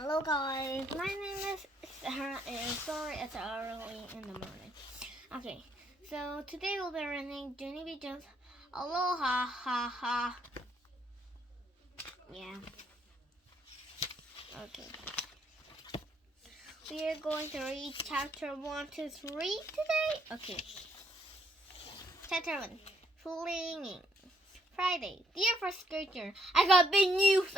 Hello guys, my name is Sarah and sorry it's early in the morning. Okay, so today we'll be running Juunie Jones Aloha ha ha. Yeah. Okay. We are going to read chapter 1 to 3 today. Okay. Chapter 1. Flinging. Friday. Dear frustrator, I got big news.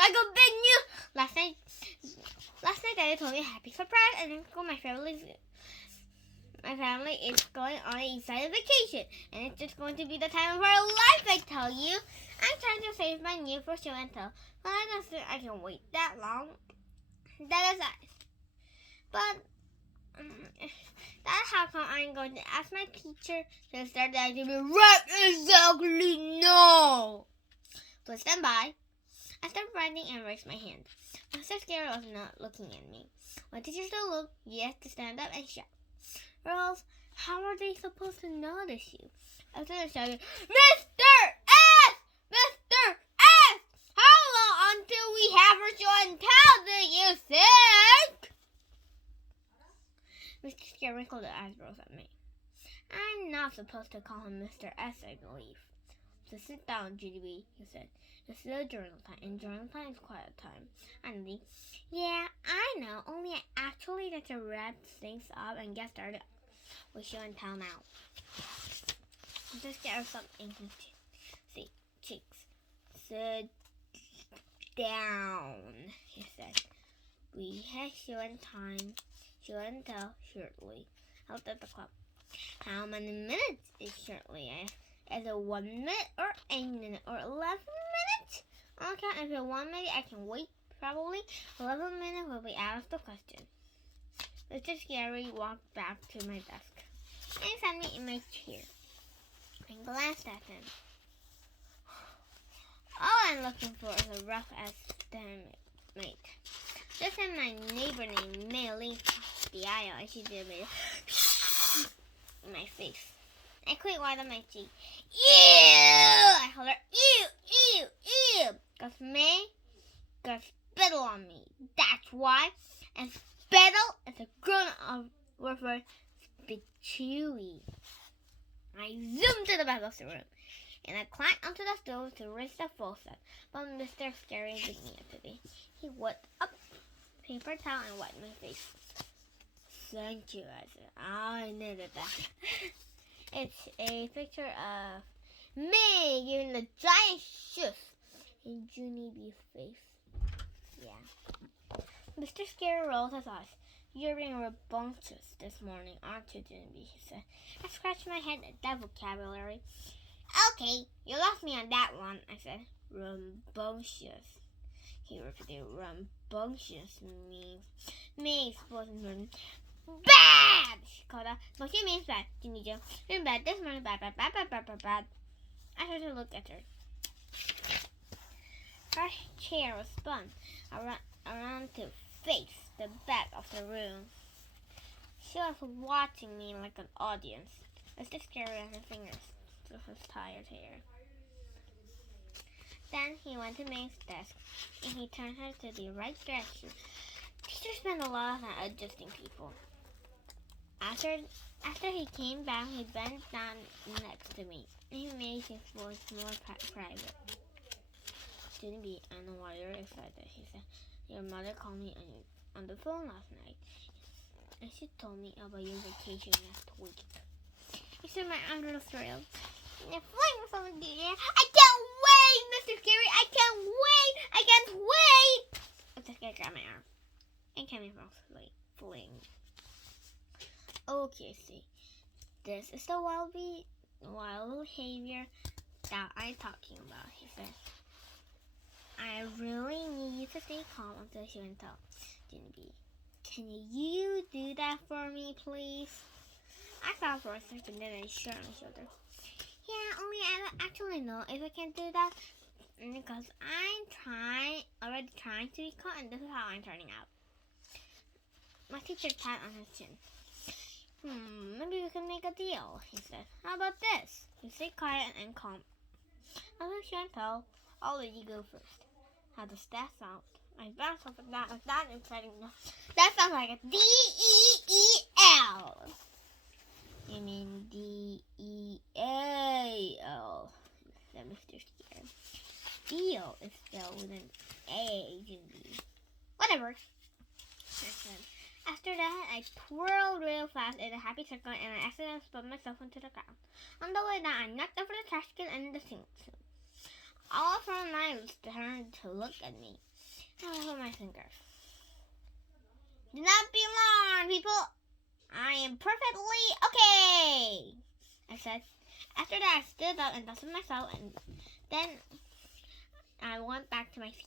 Last night Daddy told me a happy surprise, and my family is going on an exciting vacation, and it's just going to be the time of our life, I tell you. I'm trying to save my new for show and tell, but I don't think I can wait that long. That is nice. But that's how come I'm going to ask my teacher to start the activity right exactly now. Please stand by. I started writing and raised my hand. Mr. Scary was not looking at me. My teacher still looked. You have to stand up and shout. Or else, how are they supposed to notice you? I started shouting, Mr. S! Mr. S! How long until we have our show and tell, do you think? Mr. Scary wrinkled his eyebrows at me. I'm not supposed to call him Mr. S, I believe. So sit down, Juunie, he said. It's still journal time, and journal time is quiet time. And the, yeah, I know, only I actually get to wrap things up and get started with show and tell now. Just get something to cheeks. Sit down, he said. We have show and tell shortly. I looked at the clock. How many minutes is shortly? Is it 1 minute or 8 minutes or 11 minutes? Okay, if it's 1 minute, I can wait. Probably 11 minutes will be out of the question. Mr. Scary walked back to my desk and sat me in my chair. I glanced at him. All I'm looking for is a rough estimate. Just then my neighbor named May leaned across the aisle and she did me in my face. I quit white on my cheek. Ew! I hollered, ew, ew, ew! Cause May got spittle on me. That's why. And spittle is a grown-up word for spitchewy. I zoomed to the back of the room, and I climbed onto the stove to raise the faucet. But Mr. Scary beat me up today. He whipped up paper towel and wiped my face. Thank you, I said. I needed that. It's a picture of me giving the giant shush in Juunie B's face. Yeah. Mr. Scary rolled his eyes. You're being rambunctious this morning, aren't you, Juunie B? He said. I scratched my head at that vocabulary. Okay, you lost me on that one, I said. Rambunctious. He repeated, rambunctious means me exploding. Bad! She called out. No, she means bad. Juunie Jones. You're bad this morning. Bad. I had to look at her. Her chair was spun around to face the back of the room. She was watching me like an audience. Mr. Scary ran her fingers through his tired hair. Then he went to May's desk and he turned her to the right direction. Teachers spend a lot of time adjusting people. After he came back, he bent down next to me, and he made his voice more private. Juunie B, I know why you're excited, he said. Your mother called me on the phone last night, and she told me about your vacation next week. I said my arms were thrilled. And flying with someone in the air. I can't wait, Mr. Scary! I can't wait! Mr. Scary grabbed my arm and kept me from fleeing. Okay, see, this is the wild behavior that I'm talking about, he said. I really need you to stay calm until show and tell, Juunie B. Can you do that for me, please? I thought for a second, then I shrugged my shoulder. Yeah, only I don't actually know if I can do that because I'm already trying to be calm, and this is how I'm turning out. My teacher tapped on his chin. Maybe we can make a deal, he said. How about this? You stay quiet and calm. I'll let you tell. I'll let you go first. How does that sound? I bounced off of that exciting noise. That sounds like a D-E-E-L. You mean D-E-A-L. That Mr. Scary. Eel is spelled with an A, Juunie. Whatever. I said. After that, I twirled real fast in a happy circle and I accidentally spun myself into the ground. On the way down, I knocked over the trash can and the sink. All of her knives turned to look at me. I wiggled my fingers. Do not be alarmed, people. I am perfectly okay, I said. After that, I stood up and dusted myself, and then I went back to my feet.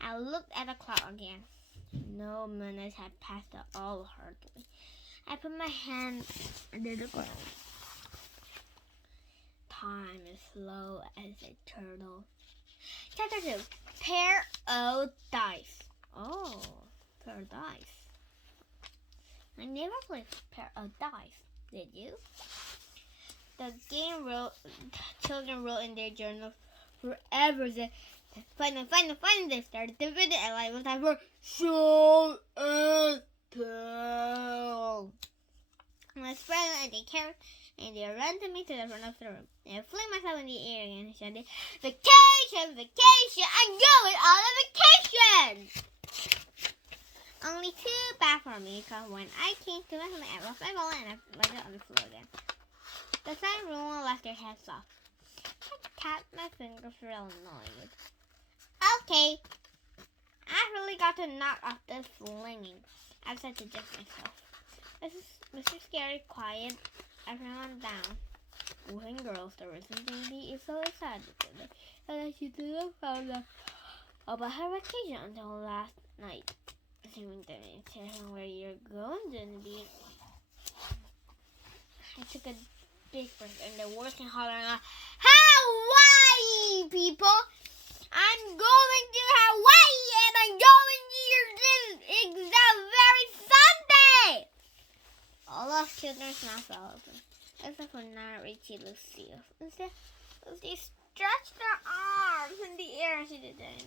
I looked at the clock again. No minutes had passed at all hardly. I put my hand under the ground. Time is slow as a turtle. Chapter 2. Pair of dice. Oh, pair of dice. I never played pair of dice. Did you? The children wrote in their journals forever that finally they started to visit and I was time for show and tell. My friend and they carried and they ran to me to the front of the room. And I flew myself in the air again and shouted, "Vacation! Vacation! I'm going on a vacation!" Only too bad for me, because when I came to my home, I lost my wallet and I landed on the floor again. The sun ruler left their heads off. I tapped my fingers real annoyed. Okay, I really got to knock off this flinging, I said to just myself. Mr. Scary quiet everyone down. Boys and girls, the reason Juunie is so excited today, and she didn't find out about her vacation until last night. Assuming that they tell her where you're going, Juunie. I took a big breath and the words can holler out, Hawaii, people! I'm going to Hawaii and I'm going here this very Sunday! All of children's mouths fell open, except for Nana, Richie, Lucille. Instead, Lucy stretched her arms in the air and she did that.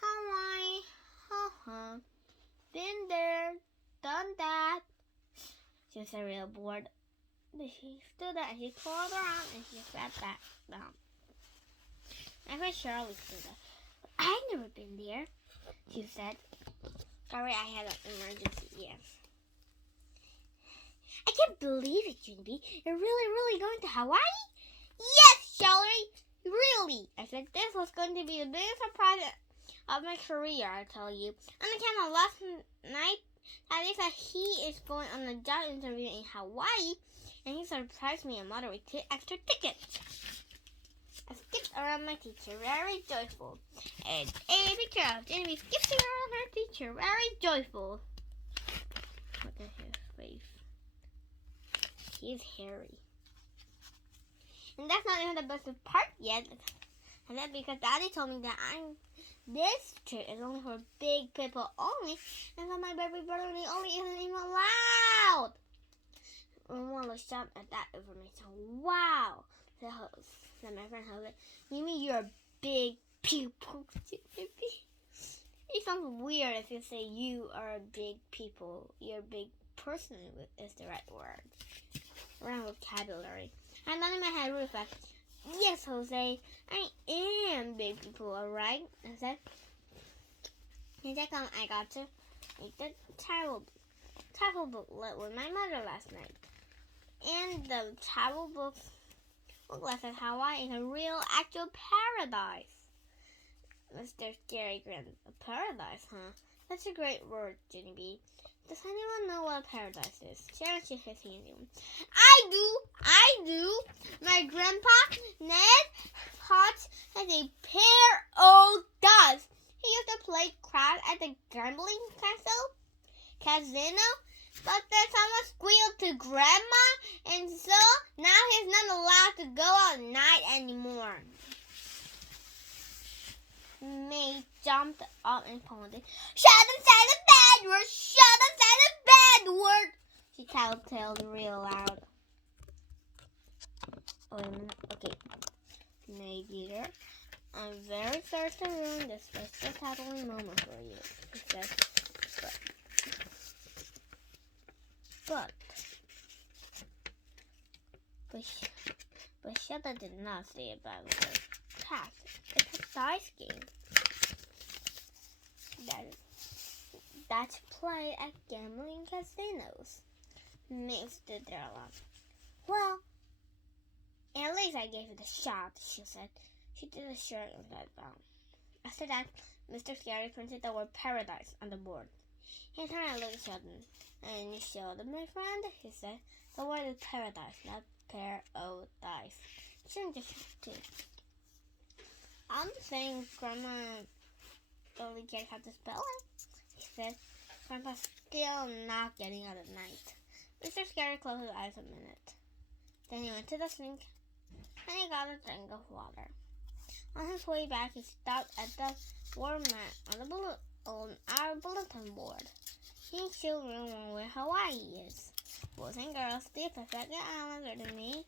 Hawaii, been there, done that. She was real bored. But she stood up and she twirled around and she sat back down. My friend Shirley stood up. But I've never been there, she said. Sorry, I had an emergency, yes. I can't believe it, Juunie. You're really going to Hawaii? Yes, Shirley, really. I said this was going to be the biggest surprise of my career, I tell you. On the camera last night, Daddy said he is going on a job interview in Hawaii, and he surprised me and Mother with 2 extra tickets. I skipped around my teacher, very joyful. And a picture of Juunie skipping around her teacher, very joyful. Look at his face. He's hairy. And that's not even the best part yet. And that's because Daddy told me that this trip is only for big people only, and so my baby brother only isn't even allowed. Everyone was shocked at that information. Wow, said my friend Jose. You mean you're a big pupil? It sounds weird if you say you are a big people. You're a big person is the right word. Around vocabulary. And then in my head, really fast. Yes, Jose, I am big people, alright? I said. In second, I got to make the travel booklet with my mother last night. And the travel booklet said Hawaii is a real, actual paradise. Mr. Scary grinned. A paradise, huh? That's a great word, Juunie. Does anyone know what a paradise is? Sharon shook his hand. I do. My grandpa, Ned Potts, has a pair of dice. He used to play craps at the gambling casino, but then someone squealed to Grandma, and so now he's not allowed to go out at night anymore. May jumped up and pointed. Shut and say the bad word! Shut and say the bad word! She tattletaleed real loud. Oh, wait a minute. Okay. May Peter. I'm very sorry to ruin this special cuddling moment for you, he said. But Sheldon did not say about the cat. It's a dice game that's played at gambling casinos. Maeve stood there alone. Well, at least I gave it a shot, she said. She did a shirt and sat down. After that, Mr. Scary printed the word paradise on the board. He turned and looked at Sheldon. And Sheldon, my friend, he said, the word is paradise, not pair-o-dice. Shouldn't just too. I'm saying Grandma only cares how to spell it, he said. Grandpa's still not getting out at night. Mr. Scary closed his eyes a minute. Then he went to the sink and he got a drink of water. On his way back, he stopped at the word mat on our bulletin board. He showed room where Hawaii is. Boys and girls, the Pacific Islands are the main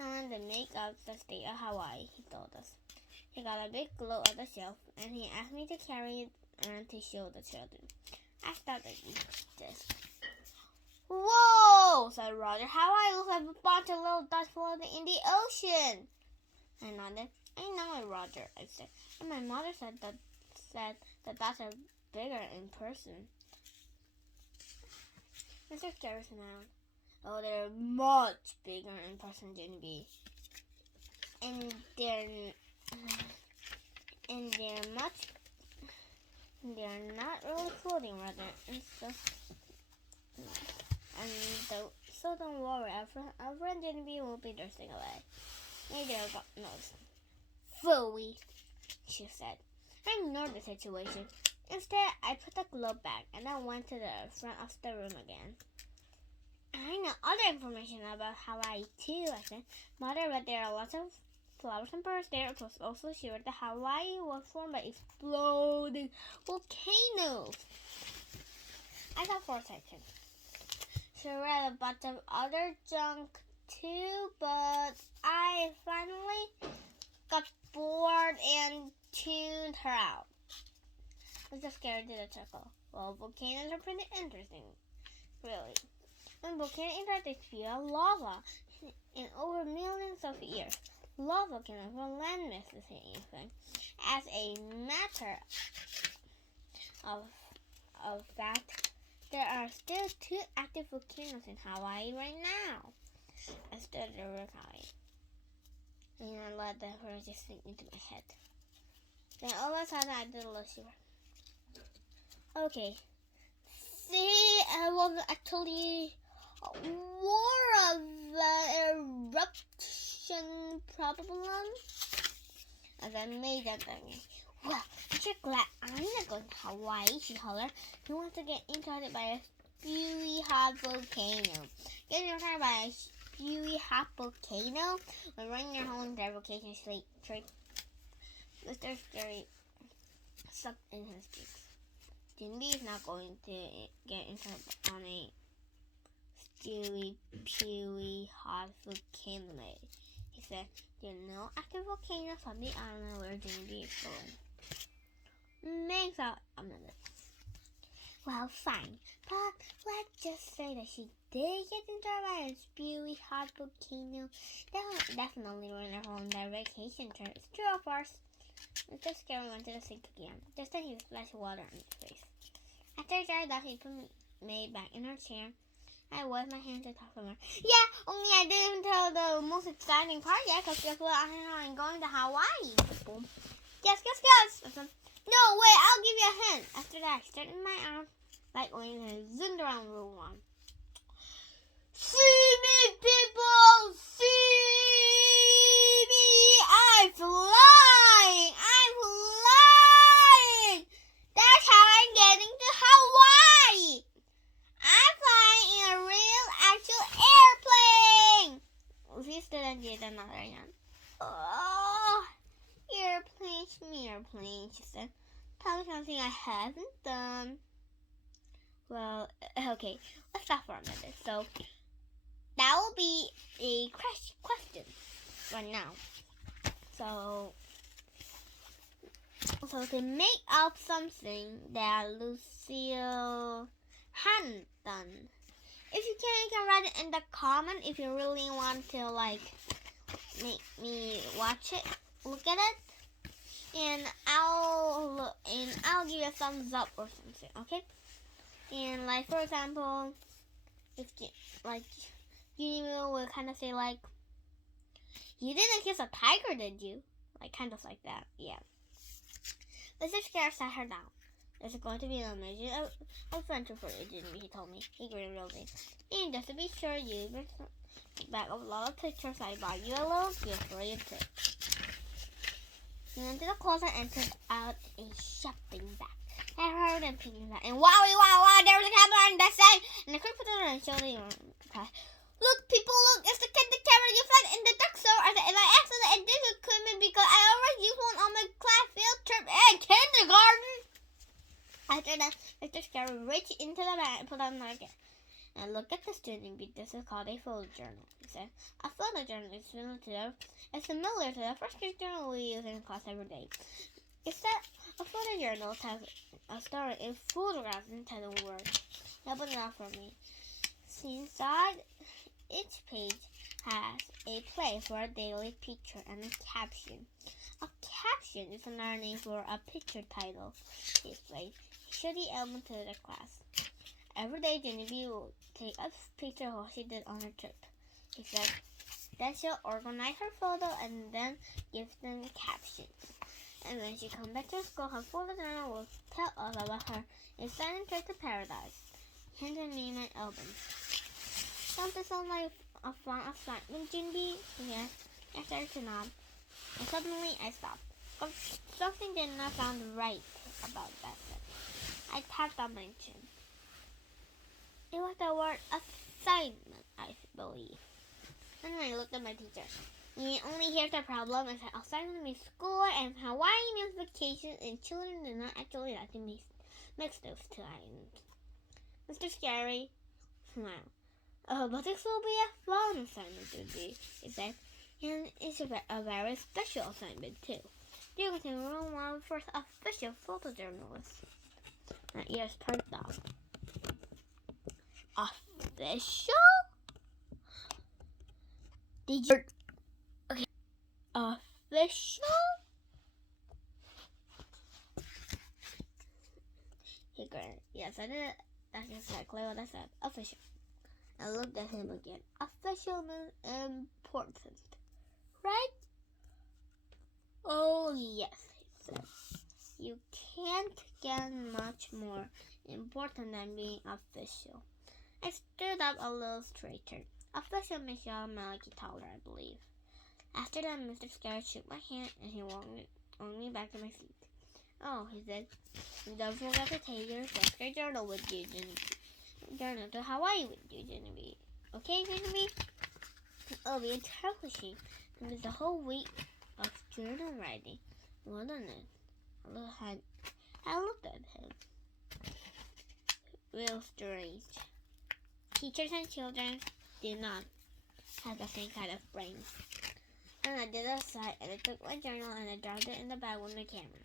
island that make up the state of Hawaii, he told us. He got a big globe on the shelf, and he asked me to carry it and to show the children. I stopped at this. Whoa, said Roger. Hawaii looks like a bunch of little dots floating in the ocean. I nodded. I know it, Roger, I said. And my mother said the dots are bigger in person. Mr. Scary smiled. Oh, they're much bigger in person, Juunie. And they're not really floating, rather. So don't worry, our friend Juunie will be drifting away. Maybe I got nose. Phooey, she said. I ignored the situation. Instead, I put the globe back and I went to the front of the room again. I know other information about Hawaii too, I said. Mother read there are lots of flowers and birds there. It was also shared that Hawaii was formed by exploding volcanoes. I thought for a second. She read a bunch of other junk too, but I finally got bored and tuned her out. Mr. Scary did a chuckle. Well, volcanoes are pretty interesting, really. When volcanoes interact, they spew out lava. And over millions of years, lava can never land masses anything. As a matter of fact, there are still 2 active volcanoes in Hawaii right now. I stood there recalling, and I let the words just sink into my head. Then all of a sudden, I did a little shiver. Okay. See, I was actually more of an eruption problem as I made that thing. Well, aren't you glad I'm not going to Hawaii, she hollered. Who wants to get interrupted by a spewy hot volcano? Getting interrupted by a spewy hot volcano when running your home their vacation trip. Mr. Scary sucked in his cheeks. Juunie is not going to get interrupted on a stewy, pewy, hot volcano, he said. There are no active volcanoes on the island where Juunie is going. Makes out a minute. Well, fine, but let's just say that she did get interrupted by a spewy, hot volcano. That will definitely ruin her whole entire vacation trip. It's true, of course. Mr. Scary went to the sink again. This time he splashed water on his face. After I dried off, he put me back in her chair. I waved my hand to talk to her. Yeah, only I didn't tell the most exciting part yet, because guess what? I'm going to Hawaii. Boom. Yes. No, wait, I'll give you a hint. After that, I straightened my arm like when I zoomed around room 1. See me, people! See me! I'm flying! That's how I'm getting to Hawaii! I'm flying in a real, actual airplane! She stood and did another yawn. Oh, airplane, she said. Probably something I haven't done. Well, okay, let's stop for a minute. So, that will be a question right now. So, So to make up something that Lucille hadn't done. If you can write it in the comment if you really want to like make me watch it, look at it, and I'll give you a thumbs up or something, okay? And like for example, if you like Juunie will kind of say like, "You didn't kiss a tiger, did you?" Like kind of like that, yeah. Mr. Scare sat her down. There's going to be an amazing adventure for you, Juunie, he told me. He grinned real big. And just to be sure, you bring back a lot of pictures. I bought you a little gift for you too. He went to the closet and took out a shopping bag. I heard him picking that, and wow, there was a camera on that side. And the creep put it on and showed him. Look, people, look! It's the camera you found in the drugstore. I said, if I accidentally did equipment because I already used one on my class field trip and kindergarten. After that, Mr. Scary reached into the bag and put on the again. And look at the student beat. This is called a photojournal, he said. A photojournal is similar to the first grade journal we use in class every day. Except a photojournal has a story in photographs instead of words. That was enough for me. See, inside each page has a place for a daily picture and a caption. A caption is another name for a picture title. He explained. He showed the album to the class. Every day, Juunie will take a picture of what she did on her trip. He said. Then she'll organize her photo and then give them captions. And when she comes back to school, her photo journal will tell us about her exciting trip to paradise. Handed me my album. Don't this sound like a fun assignment, Juunie? Yes. I started to nod. And suddenly I stopped. But something did not sound right about that sentence. I tapped on my chin. It was the word assignment, I believe. Then I looked at my teacher. Only here's the problem is that assignment means school and Hawaii means vacation, and children do not actually like to mix those two items. Mr. Scary smiled. Oh, but this will be a fun assignment, Juunie, he said. And it's a very special assignment, too. You're going to run one of the first official photojournalists. My ears perked up. Official? Did you... Okay. Official? He grinned. Yes, I did. That's exactly what I said. Official. I looked at him again. Official means important. Right? Oh, yes, he said. You can't get much more important than being official. I stood up a little straighter. Official means you're automatically taller, I believe. After that, Mr. Scary shook my hand and he walked me back to my seat. Oh, he said, don't forget to take your first journal with you, Juunie. Journal to Hawaii with you, Juunie. Okay, Juunie? It'll be accomplishing. It was the whole week of journal writing, wasn't it? I looked at him. Real strange. Teachers and children do not have the same kind of brains. And I did it aside, and I took my journal and I dropped it in the bag with my camera.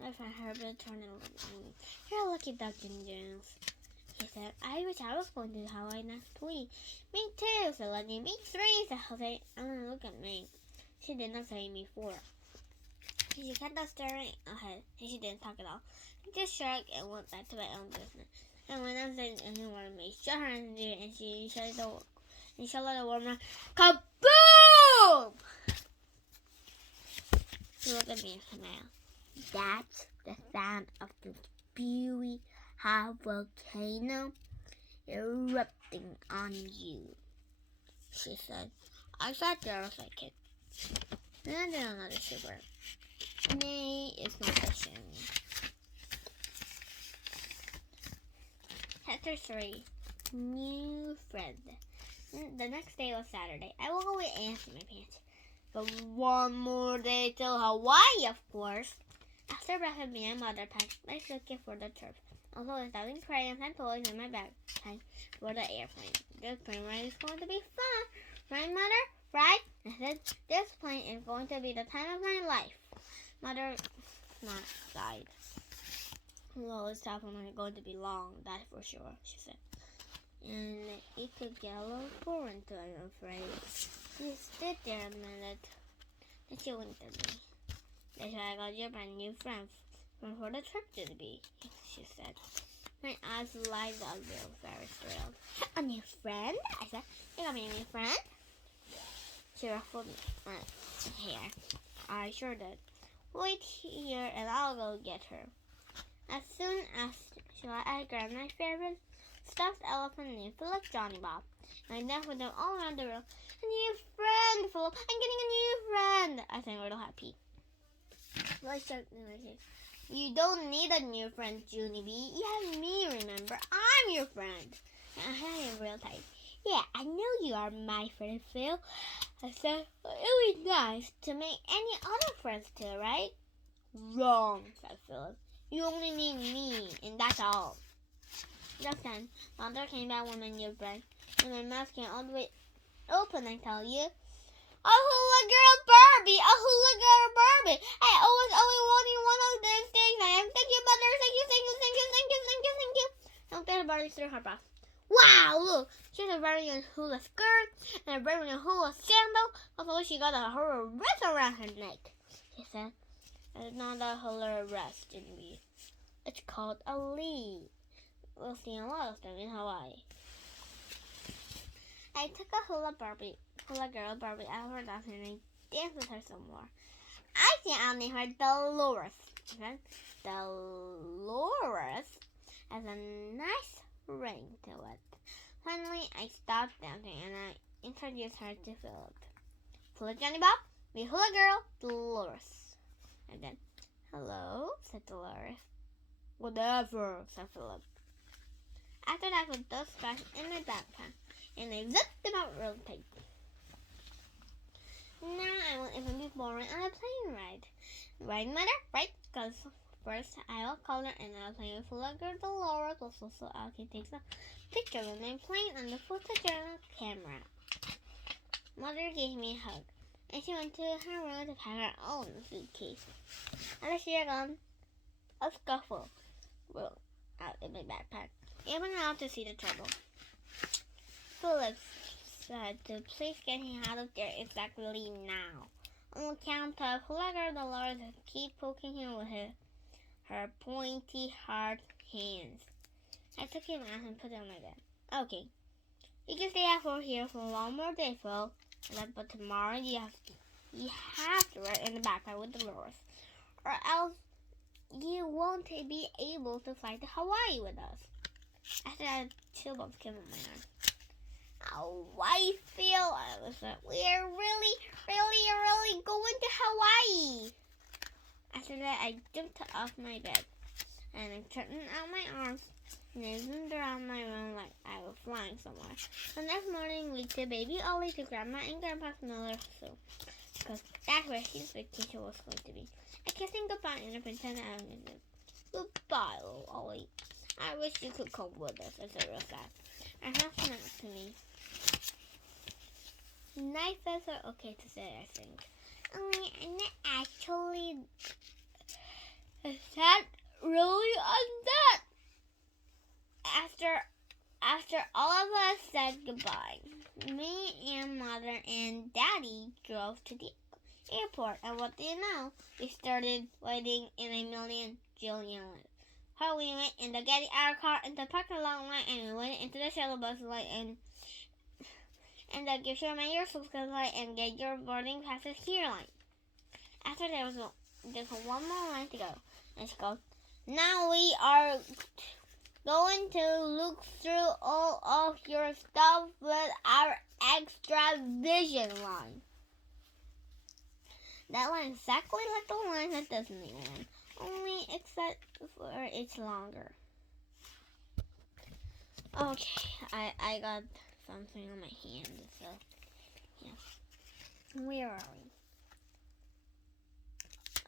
My friend Herbert turned and looked at me. You're a lucky duck, Juunie, he said. I wish I was going to Hawaii next week. Me too, said Lenny. Me three, said Jose. And look at me. She did not say me four. She kept on staring ahead, and she didn't talk at all. She just shrugged and went back to my own business. And when I was saying anything wanted me, shut her in the ear, and she shut the door. And she let the warmer kaboom! She looked at me and smiled. That's the sound of the spewy hot volcano erupting on you, she said. I sat there as a kid. Then I did another shiver. Nay, it's not fishing. Chapter 3. New friend. The next day was Saturday. I woke up with ants in my pants. But one more day till Hawaii, of course. After breakfast, me and Mother packed my suitcase for the trip. Also, I was having crayons and toys in my bag. Time for the airplane. This plane ride is going to be fun. Right, Mother? Right? I said, this plane is going to be the time of my life. Mother sighed. Well, it's definitely going to be long, that's for sure, she said. And it could get a little boring too, I'm afraid. She stood there a minute. Then she winked at me. That's why I got your brand new friend for the trip to the beach, she said. My eyes lighted up real very thrilled. A new friend? I said. You got me a new friend? She ruffled my hair. I sure did. Wait here and I'll go get her. As soon as I grabbed my favorite stuffed elephant named Philip Johnny Bob, and I danced with them all around the room. A new friend, Philip! I'm getting a new friend! I sang real happy. You don't need a new friend, Juunie B. You have me, remember? I'm your friend. And I had him real tight. Yeah, I know you are my friend, Phil. I said, well, it would be nice to make any other friends too, right? Wrong, said Philip. You only need me, and that's all. Just then, Mother came back with my new friend, and my mouth came all the way open, I tell you. A hula girl Barbie! A hula girl Barbie! I always only wanted one of those things. I am. Thank you, Mother. Thank you, thank you, thank you, thank you, thank you, thank you. Don't get Barbie through her breath. Wow, look! She's wearing a hula skirt and wearing a hula sandal. Also, she got a hula wrist around her neck. She said, "It's not a hula wrist, Juunie. It's called a lead. We'll see a lot of them in Hawaii." I took a hula girl Barbie out of her dance and I danced with her some more. I think I'll name her Dolores. Okay? Dolores has a nice ring to it. Finally, I stopped dancing and I introduced her to Philip. Philip Johnny Bob, me hula girl, Dolores. And then, hello, said Dolores. Whatever, said Philip. After that, I put those scratches in my backpack and I zipped them out real tight. Now I will even be boring on a plane ride. Right, Mother? Right? Because first I will call her and I'll play with Hula Girl Dolores also so I can take some pictures of my plane on the photojournal camera. Mother gave me a hug and she went to her room to pack her own suitcase. And she had gone a scuffle rolled out in my backpack. Even out to see the trouble. Philip said to please get him out of there exactly now. On the count of Hula Girl Dolores keep poking him with her pointy hard hands. I took him out and put him on my bed. Okay, you can stay out here for one more day, Phil. But tomorrow you have to ride in the backpack with Dolores, or else you won't be able to fly to Hawaii with us. After that, chill bumps came on my arm. Oh, I feel I was like, we're really going to Hawaii. After that, I jumped off my bed and I straightened out my arms and I zoomed around my room like I was flying somewhere. The next morning, we took baby Ollie to Grandma and Grandpa's Miller Zoo because that's where his vacation was going to be. I kissed him goodbye and I pretended I was with him. Goodbye, little Ollie. I wish you could come with us. I said real sad. And he snapped to me. Nice things are okay to say, I think. Only I'm not actually that really on that. After all of us said goodbye, me and Mother and Daddy drove to the airport. And what do you know? We started waiting in a million jillion lines. How we went in the getting our car in the parking lot line and we went into the shuttle bus line and the give your man your subscribe line and get your boarding passes here line. After there was just one more line to go. And she goes, now we are going to look through all of your stuff with our extra vision line. That line is exactly like the line at Disneyland, only except for it's longer. Okay, I got something on my hand, so yeah. Where are we?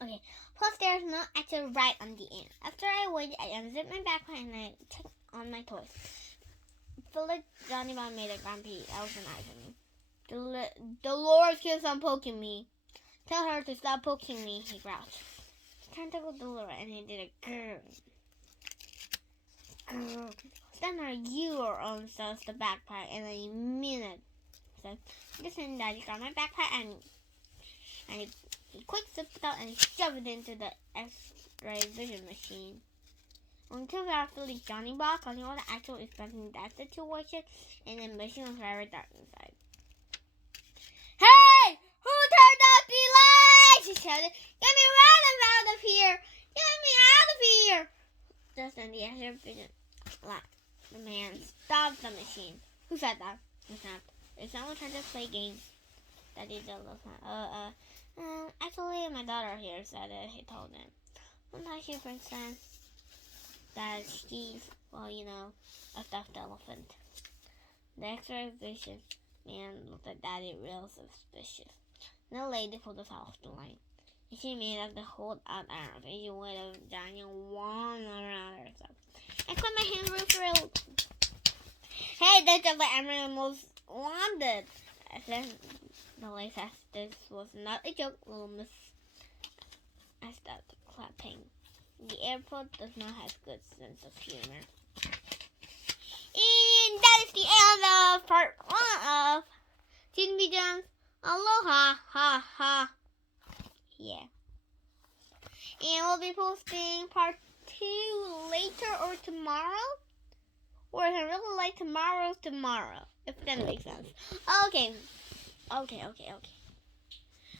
Okay, plus there's no extra right on the end. After I waited, I unzipped my backpack and I took on my toys. Philip Johnny Bob made a grumpy elephant eyes at me. Dolores keeps on poking me. Tell her to stop poking me, he growled. tentacle deliver, and he did a grrr. Grrr. Then you own sells the backpack in a minute. So, listen, Daddy got my backpack, and he quick zipped it out and he shoved it into the X-ray vision machine. Until we are fully Johnny box, calling all the actual expensive data to watch it, and the machine was very dark inside. Hey! Who turned off the lights? He shouted. Get me out of here! Get me out of here! Just then the X-ray vision light. The man stopped the machine. Who said that? He snapped. Is someone trying to play games? Daddy did look like, actually, my daughter here said it, he told him. Sometimes she thinks that she's, well, you know, a stuffed elephant. The X-ray vision man looked at Daddy real suspicious. The lady pulled us off the line. And she made us to hold out arms, and she would have giant one around herself. I put my hand real through. Hey, that's just like Emerald most wanted. I said, the lady said this was not a joke, little miss. I stopped clapping. The airport does not have good sense of humor. And that is the end of part 1 of Juunie Jones. Aloha, ha ha. Yeah. And we'll be posting part 2 later or tomorrow. Or I really like tomorrow. If that makes sense. Okay. Okay.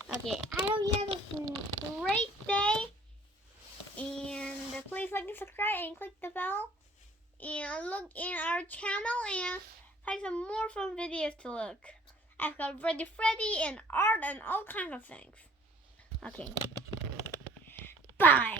I hope you have a great day. And please like and subscribe and click the bell. And look in our channel and find some more fun videos to look. I've got Freddy and art and all kinds of things. Okay. Bye.